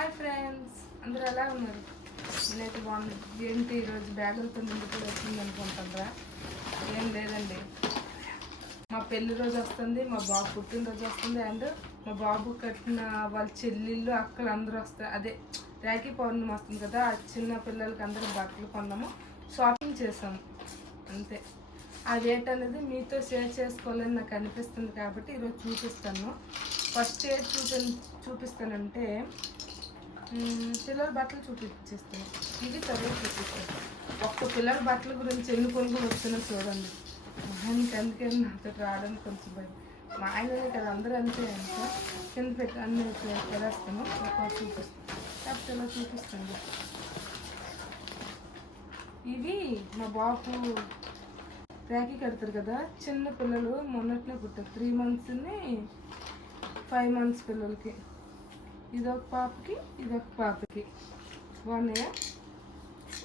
Hi friends, అందరూ ఎలా ఉన్నారు? నేనైతే బాగుంది. ఏంటి ఈరోజు బ్యాగులతో ముందుకు వచ్చింది అనుకుంటారా? ఏం లేదండి, మా పెళ్లి రోజు వస్తుంది, మా బాబు పుట్టినరోజు వస్తుంది, అండ్ మా బాబు కట్టిన వాళ్ళ చెల్లెళ్ళు అక్కలు అందరూ వస్తారు. అదే రాఖీ పౌర్ణమి వస్తుంది కదా, ఆ చిన్న పిల్లలకి అందరూ బట్టలు కొన్నాము, షాపింగ్ చేసాము అంతే. ఆ రేట్ అనేది మీతో షేర్ చేసుకోవాలని నాకు అనిపిస్తుంది కాబట్టి ఈరోజు చూపిస్తాను. ఫస్ట్ ఏది చూపిస్తానంటే పిల్లల బట్టలు చూపించేస్తాను. ఇవి తర్వాత చూపిస్తాను. ఒక్క పిల్లల బట్టల గురించి ఎన్ని కొనుగోలు వస్తున్నా చూడండి. మా ఆయనకి అందుకని నాతో రావడానికి కొంచెం భయం. మా ఆయననే కదా, అందరూ అంతే అంట. కింద పెట్టి అన్ని పెడేస్తాను, ఒక చూపిస్తాను. లేకపోతే ఇలా చూపిస్తాను. ఇవి మా బాబు రాఖీ కడతారు కదా, చిన్న పిల్లలు మొన్నట్లే పుట్టారు. 3 monthsని 5 months పిల్లలకి. ఇదొక పాపకి, ఇదొక పాపకి. బాగున్నాయా?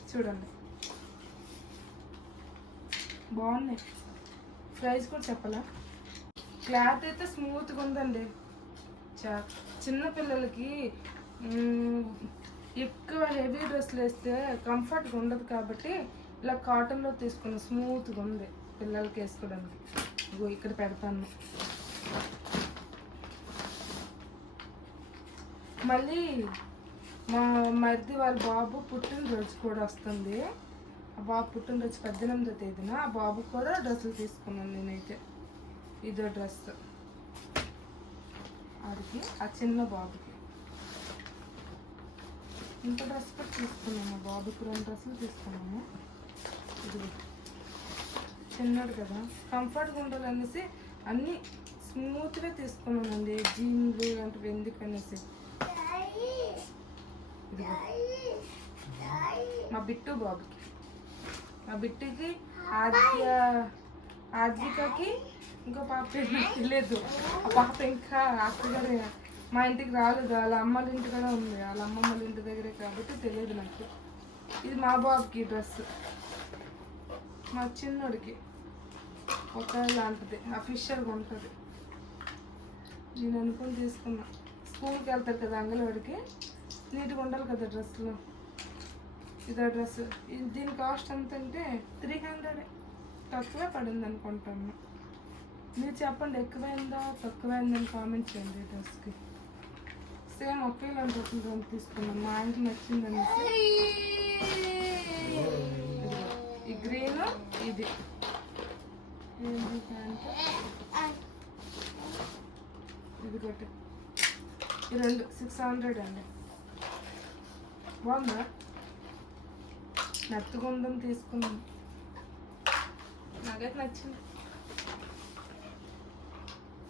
చూడండి, బాగున్నాయి. ప్రైస్ కూడా చెప్పాలా? క్లాత్ అయితే స్మూత్గా ఉందండి. చిన్న పిల్లలకి ఎక్కువ హెవీ డ్రెస్సులు వేస్తే కంఫర్ట్గా ఉండదు కాబట్టి ఇలా కాటన్లో తీసుకున్న స్మూత్గా ఉంది పిల్లలకి వేసుకోవడానికి. ఇగో ఇక్కడ పెడతాను. మళ్ళీ మా మరిది వాళ్ళ బాబు పుట్టినరోజు కూడా వస్తుంది. ఆ బాబు పుట్టినరోజు 18వ తేదీన. ఆ బాబు కూడా డ్రెస్సులు తీసుకున్నాను నేనైతే. ఇదో డ్రెస్ ఆడికి, ఆ చిన్న బాబుకి. ఇంత డ్రెస్ కూడా తీసుకున్నాము. బాబుకి 2 డ్రెస్సులు తీసుకున్నాము. ఇది చిన్నాడు కదా, కంఫర్ట్గా ఉండాలనేసి అన్నీ స్మూత్గా తీసుకున్నానండి. జీన్లు అంటే ఎందుకనేసి. మా బిట్టు బాబుకి, మా బిట్టుకి, ఆద్వికకి, ఇంకో పాప తెలియదు. ఆ పాప ఇంకా అక్కడే మా ఇంటికి రాలేదు, వాళ్ళ అమ్మల ఇంటి కూడా ఉంది, వాళ్ళ అమ్మమ్మల ఇంటి దగ్గరే కాబట్టి తెలియదు నాకు. ఇది మా బాబుకి డ్రెస్. మా చిన్నోడికి ఒక లాంటిది అఫీషియల్గా ఉంటుంది. నేను అనుకుని తీసుకున్నా. స్కూల్కి వెళ్తారు కదా అంగన్వాడికి, నీట్గా ఉండాలి కదా డ్రెస్సులు. ఇదో డ్రెస్. దీని కాస్ట్ ఎంత అంటే 300. తక్కువే పడింది అనుకుంటాను. మీరు చెప్పండి, ఎక్కువైందా తక్కువైందని కామెంట్ చేయండి. ఈ డ్రెస్కి సేమ్ ఒకేలాంటి డ్రెస్ తీసుకున్నాను. మా ఆయనకి నచ్చిందనేసి. ఈ గ్రీన్, ఇది ఇది కొట్టి ఈ 2 600 అండి. బాగుందా? నట్టుగా ఉందని తీసుకున్నాను. నాకైతే నచ్చింది.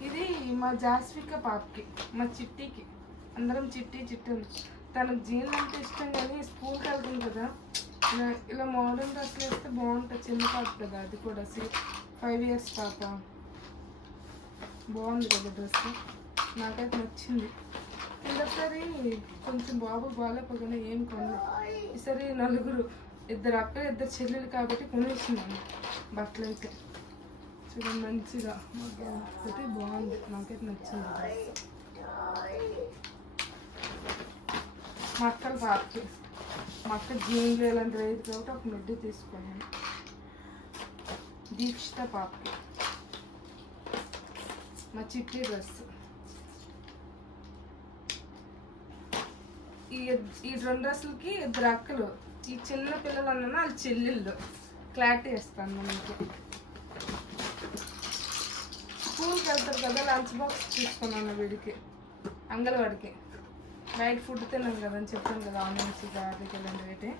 ఇది మా జాస్విక పాపకి, మా చిట్టికి. అందరం చిట్టి ఉంది. తనకు జీన్లు అంటే ఇష్టం, కానీ స్కూల్కి వెళ్తుంది కదా, ఇలా మోడర్న్ డ్రెస్లు వేస్తే బాగుంటుంది. చిన్న పాప కదా, అది కూడా 5 years పాప. బాగుంది కదా డ్రెస్, నాకైతే నచ్చింది. కిందసారి కొంచెం బాబు బాగాలేకపోగానే ఏం కొనలేదు. ఈసారి 4, 2 అక్కలు 2 చెల్లెలు కాబట్టి కొనేసిందాను బట్టలు అయితే. చూడండి, మంచిగా ఒకటి బాగుంది, నాకైతే నచ్చింది. మా అక్కల పాపకి, మా అక్క జీన్లు ఇలాంటి రైతు కాబట్టి ఒక మిడ్డీ తీసుకున్నాను. దీక్షిత పాపకి మా చిట్టి డ్రెస్. ఈ 2 డ్రెస్సులకి 2 అక్కలు. ఈ చిన్న పిల్లలు అన్నా వాళ్ళ చెల్లెళ్ళు. క్లారిటీ ఇస్తాను మీకు. స్కూల్కి వెళ్తారు కదా, లంచ్ బాక్స్ తీసుకున్నాను వీడికి, అంగన్వాడికి. బయట ఫుడ్ తిన్నాను కదా అని చెప్పాను కదా, ఆనియన్స్ గార్లిక్ ఇలాంటివి.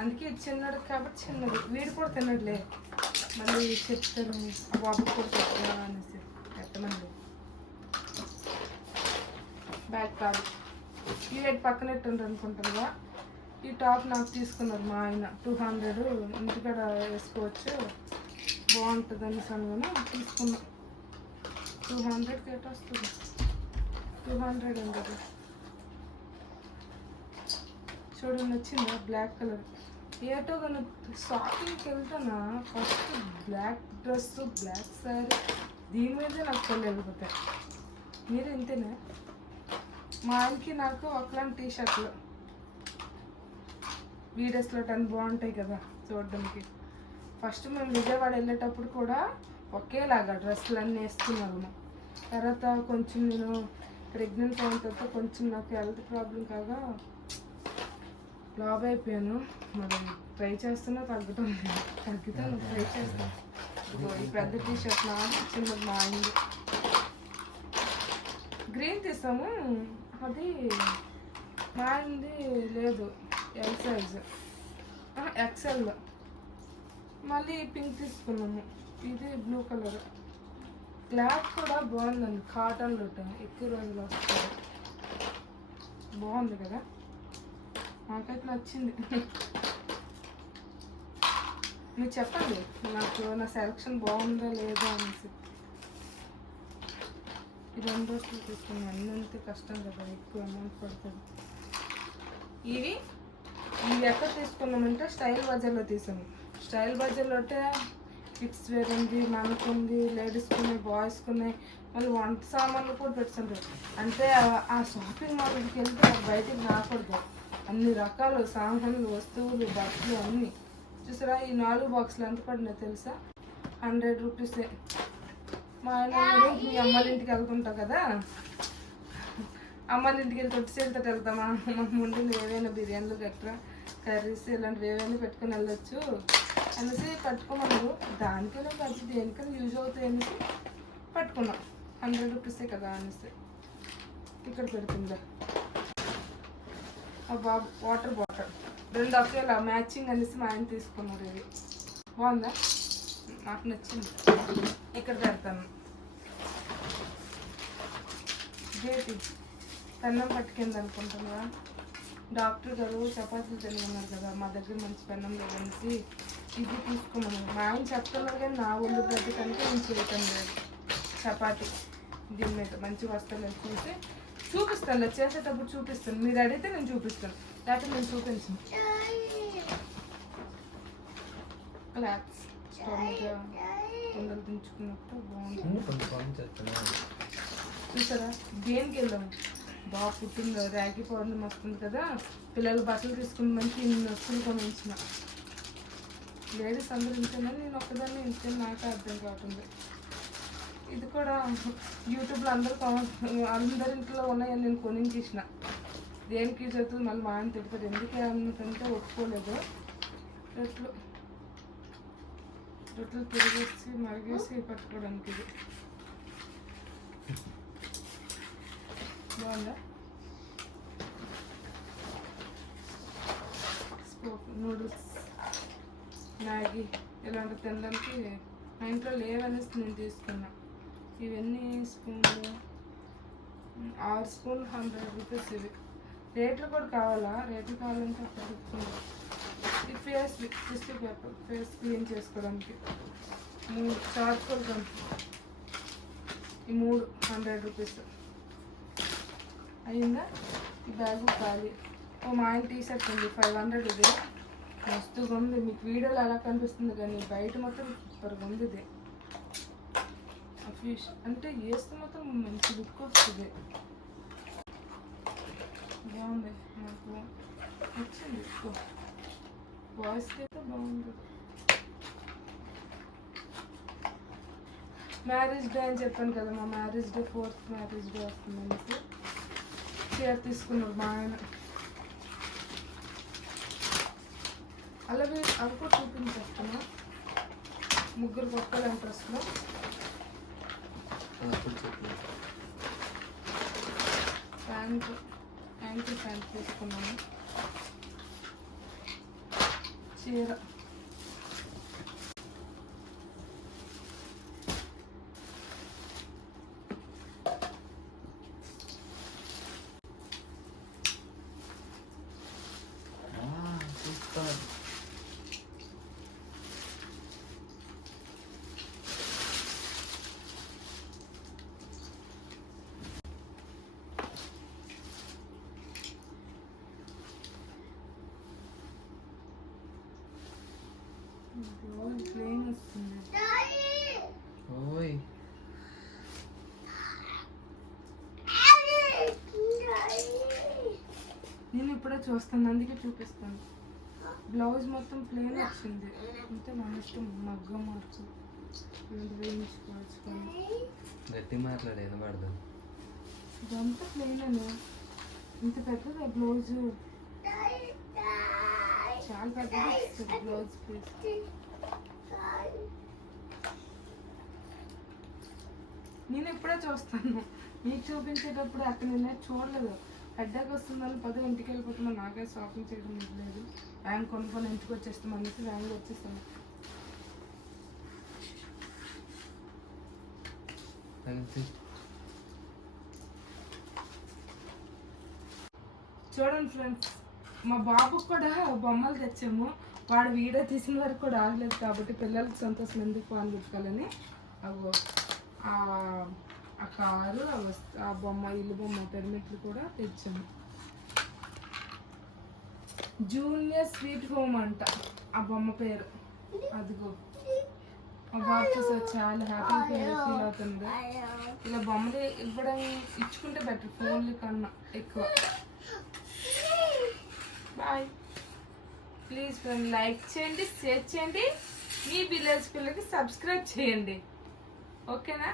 అందుకే ఇది చిన్నడికి కాబట్టి చిన్నది. వీడు కూడా తినట్లే, మళ్ళీ చెప్తాను ఆ బాబుకి కూడా చెప్తాను అనేసి పెట్టమండి. బ్యాగ్ కాదు, ఈ రేట్ పక్కనెట్టుండ్రు అనుకుంటారుగా. ఈ టాప్ నాకు తీసుకున్నారు మా ఆయన. 200, ఇంటికాడ వేసుకోవచ్చు, బాగుంటుంది అనేసి అనుకుని తీసుకున్నా. 200కి ఎట్ వస్తుంది? 200 అండి. చూడండి, వచ్చిందా బ్లాక్ కలర్. ఏటో కానీ షాపింగ్కి వెళ్తానా, first black dress, black sari, దీని మీదే నాకు కళ్ళు వెళ్ళిపోతాయి. మీరు ఇంతేనా? మా ఆయనకి నాకు ఒకలాంటి టీ షర్ట్లు వీడియోస్లో టన్ బాగుంటాయి కదా చూడడానికి. ఫస్ట్ మేము విజయవాడ వెళ్ళేటప్పుడు కూడా ఒకేలాగా డ్రెస్సులు అన్నీ వేసుకున్నాము. తర్వాత కొంచెం నేను ప్రెగ్నెంట్ అయిన తర్వాత కొంచెం నాకు హెల్త్ ప్రాబ్లం కాగా లావ్ అయిపోయాను. మరి ట్రై చేస్తున్నా తగ్గుతాను ట్రై చేస్తాను. ఈ పెద్ద టీ షర్ట్ నాకు చిన్నది మా ఆయనది గ్రీన్ తీసాము, అది మా ఆయనది లేదు ఎల్ సైజ్ ఎక్సెల్. మళ్ళీ పింక్ తీసుకున్నాము, ఇది బ్లూ కలర్. క్లాత్ కూడా బాగుందండి, కాటన్లో ఎక్కువ రోజులు వస్తుంది, బాగుంది కదా, నాకైతే నచ్చింది. మీరు చెప్పండి నాకు నా సెలక్షన్ బాగుందా లేదా అనేసి. ఈ 2 రోజులు తీసుకున్నాను, అన్నంతే కష్టం కదా, ఎక్కువ అమౌంట్ పడుతుంది. ఇవి ఎక్కడ తీసుకున్నామంటే స్టైల్ బజార్లో తీసాము. స్టైల్ బజార్లో అంటే కిడ్స్ వేర్ ఉంది, మనకు ఉంది, లేడీస్కి ఉన్నాయి, బాయ్స్కి ఉన్నాయి, మళ్ళీ వంట సామాన్లు కూడా పెట్టుకుంటారు. అంటే ఆ షాపింగ్ మాల్కి వెళ్తే బయటికి రాకూడదు, అన్ని రకాల సామాన్లు, వస్తువులు, బట్టలు అన్నీ చూసారా. ఈ 4 బాక్సులు ఎంత పడినాయి తెలుసా? 100 రూపీసే. మా ఆయన మీ అమ్మాళ్ళ ఇంటికి వెళ్తుంటావు కదా, అమ్మాళ్ళ ఇంటికి వెళ్ళి తొట్టిసేలతో వెళ్తామా, మాకు ముందు ఏవైనా బిర్యానీలు గట్రా కర్రీస్ ఇలాంటివి ఏవైనా పెట్టుకుని వెళ్ళొచ్చు అనేసి పట్టుకోమన్నారు. దానికైనా ఖర్చు దేనికైనా యూజ్ అవుతాయి అనేసి పట్టుకున్నాం. 100 రూపీసే కదా అనేసి ఇక్కడ పెడుతుందా. ఆ బాబు వాటర్ బాటిల్ 2 ఒకేలా మ్యాచింగ్ అనేసి మా ఆయన తీసుకున్నారు. ఇది బాగుందా, నాకు నచ్చింది, ఇక్కడ పెడతాను. జేటి పెన్నం పట్టుకుంది అనుకుంటున్నా. డాక్టర్ గారు చపాతీలు తినమన్నారు కదా, మా దగ్గర మంచి పెన్నం లేదనేసి ఇది తీసుకోమని మా ఆయన చెప్తున్నారు. కానీ నా ఒళ్ళు ప్రతి కనుక నేను చేయటం లేదు. చపాతీ దీని మీద మంచి వస్తువులు చూసి చూపిస్తాను, చేసేటప్పుడు చూపిస్తాను. మీరు అడిగితే నేను చూపిస్తాను, లేకపోతే నేను చూపించను. క్లాత్స్ తొందరగా దించుకున్నప్పుడు బాగుంటుంది. చూసారా దేనికి వెళ్ళాము, బాగా పుట్టింది, రాగి పౌర్ణమి వస్తుంది కదా, పిల్లలు బట్టలు తీసుకుని మంచి ఇన్ని వస్తువులు కొనించిన. లేడీస్ అందరూ ఇంతేనని నేను ఒక్కదాన్ని ఇంతే, నాకు అర్థం కావట్లేదు. ఇది కూడా యూట్యూబ్లో అందరి ఇంట్లో ఉన్నాయని నేను కొనించేసిన. దేనికి యూజ్ అవుతుంది మళ్ళీ మా ఆయన తిడతాడు, ఎందుకు అన్నదంటే ఒప్పుకోలేదు. రొట్టెలు తిరిగేసి మరిగేసి పట్టుకోవడానికి. ఇది బాగుందా. స్పోక్ నూడిల్స్, మ్యాగీ ఇలాంటి తినడానికి మా ఇంట్లో లేవనేసి నేను తీసుకున్నా. ఇవన్నీ స్పూన్లు 6 స్పూన్లు 100 రూపీస్. ఇవి రేట్లు కూడా కావాలా, రేట్లు కావాలంటే అక్కడ చెప్తున్నాను. ఈ face tissue paper face clean చేసుకోవడానికి 3 చార్కోల్ గన్, ఈ 3 100 రూపీస్ అయిందా. ఈ బ్యాగు ఖాళీ. మా ఆయన టీ షర్ట్ ఉంది 500. ఇది మస్తుగా ఉంది, మీకు వీడియోలో ఎలా కనిపిస్తుంది కానీ బయట మొత్తం సూపర్గా ఉంది. ఇది ఫిష్ అంటే వేస్తే మొత్తం మంచి లుక్ వస్తుంది, బాగుంది, నాకు నచ్చింది. ఎక్కువ బాయ్స్కి అయితే బాగుంది. మ్యారేజ్ డే అని చెప్పాను కదా, మా marriage day 4th marriage day వస్తుంది అనేసి చీర తీసుకున్నారు మా ఆయన. అలాగే అవి కూడా చూపించేస్తున్నా, ముగ్గురు ఒక్కల ఇంట్రెస్ట్లో. యాంకిల్ ప్యాంట్ తీసుకున్నాను. చీర ప్లేన్ వస్తుంది. ఓయ్ చూస్తాను, అందుకే చూపిస్తాను. బ్లౌజ్ మొత్తం ప్లేన్ వచ్చింది, అంతే మన ఇష్టం. మగ్గం మార్చు వేయించుకోవచ్చు, గట్టి మాట్లాడేది పడదు. ఇదంతా ప్లేన్ అని. ఇంత పెద్దది బ్లౌజు, చాలా పెద్దది బ్లౌజ్ పీస్. నేను ఎప్పుడే చూస్తాను, మీకు చూపించేటప్పుడు అక్కడ నేను చూడలేదు. హెడ్డాక్ వస్తుందని 10 ఇంటికి వెళ్ళిపోతున్నాను. నాకే షాపింగ్ చేయడం లేదు. వ్యాంగ్ కొనుక్కొని ఇంటికి వచ్చేస్తాం అనేసి వ్యాంగ్ వచ్చేస్తాను. చూడండి ఫ్రెండ్స్, మా బాబుకి కూడా బొమ్మలు తెచ్చాము. వాడు వీడియో తీసిన వరకు కూడా ఆగలేదు, కాబట్టి పిల్లలకి సంతోషం ఎందుకు అని పెట్టుకోవాలని అవి ఆ కారు ఆ బొమ్మ, ఇల్లు బొమ్మ, పిరమిడ్లు కూడా తెచ్చాము. జూనియర్ స్వీట్ హోమ్ అంట ఆ బొమ్మ పేరు. అదిగో మా బాబు చూసా చాలా హ్యాపీగా ఫీల్ అవుతుంది. ఇలా బొమ్మలు ఇవ్వడం ఇచ్చుకుంటే బెటర్, ఫోన్లు కన్నా ఎక్కువ. బాయ్. ప్లీజ్ ఫ్రెండ్ లైక్ చేయండి, షేర్ చేయండి, మీ విలేజ్ పిల్లలకి సబ్స్క్రైబ్ చేయండి. ఓకేనా?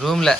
రూమ్లే